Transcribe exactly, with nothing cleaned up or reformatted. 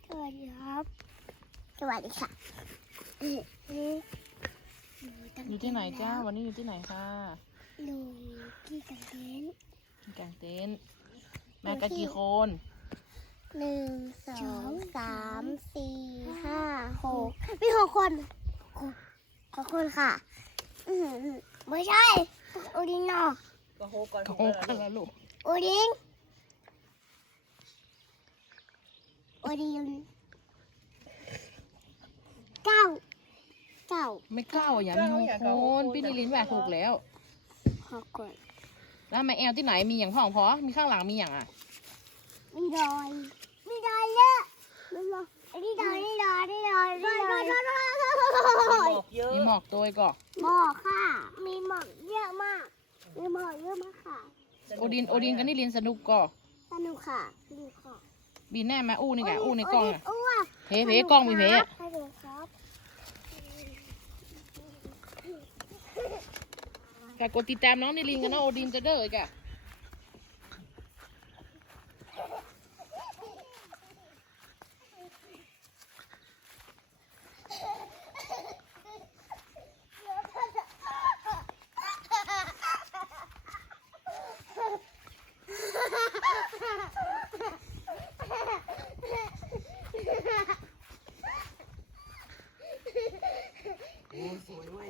สวัสดีครับสวัสดีค่ะเอ๊ะเอ๊ะอยู่ที่ไหนจ้าวันนี้อยู่ที่ไหนคะอยู่ที่กางเต็นท์ที่กางเต็นท์มากันกี่คนหนึ่งสองสามสี่ห้าหกมีหกคนหกคนค่ะอือหือไม่ใช่โอดินเนาะก็โฮก่อนโอ้กันแล้วลูกโอดินโอดินเก้าเก้าไม่เก้าอย่ามีหกคนพี่นิลินแหวกถูกแล้วหกคนแล้วมาแอลที่ไหนมีอย่างพ่องพอมีข้างหลังมีอย่างอ่ะมีดอยมีดอยเยอะมีดอยนี่ดอยนี่ดอยนี่ดอยนี่ดอยบอกเยอะมีหมอกตัวก่อหมอกค่ะ มีหมอกเยอะมากมีหมอกเยอะมากค่ะโอดินโอดินกับนิลินสนุกก่อสนุกค่ะสนุกค่ะบินแน่มาอู้นี่แกอู้ในกล้องอ่ะอู้อ่ะเพเพกล้องมีเพอะสนุกครับแกกดติดตามน้องนิลินกับน้องโอดินจะเด้อแก